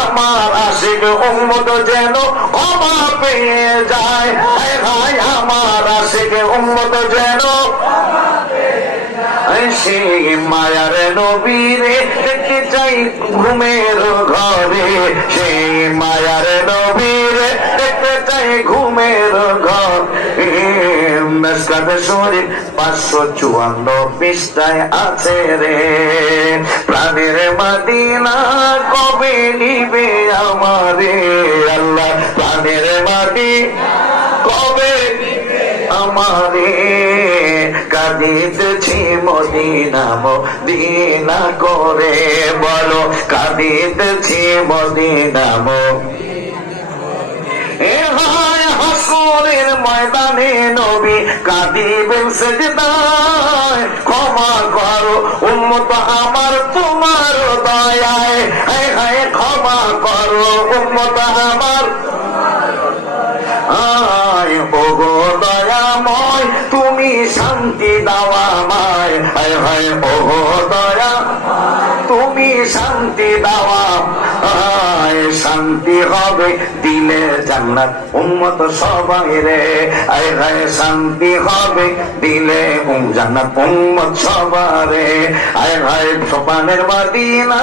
আমার আশিক উম্মত যেন ক্ষমা পেয়ে যায়, হায় আমার আশিক উম্মত যেন সেই মায়ার নবীরে দেখতে চাই ঘুমের ঘরে, সেই মায়ার নবীরে দেখতে চাই ঘুমের ঘর। মেসকাত শরীফ 554 পৃষ্ঠায় আছে রে, প্রাণের মদিনা কবে নিবে আমারে আল্লাহ, প্রাণের মদিনা কবে আমারে। কাঁদিতেছি মদিনা মদিনা করে, বলো কাঁদিতেছি মদিনা হাসরের ময়দানে নবী কাঁদিবেন সিজদায়, ক্ষমা করো উম্মত আমার তোমার দয়ায়, হায় হায় ক্ষমা করো উম্মত আমার। আয় ওগো দয়াময় তুমি শান্তি দাওয়া মায়, হায় হায় ওগো দয়া তুমি শান্তি দাওয়া। শান্তি হবে দিলে জান্নাত উম্মত সবাই রে, আয় হায় শান্তি হবে দিলে জান্নাত উম্মত সবারে, আয় হায় সোপানের মদিনা।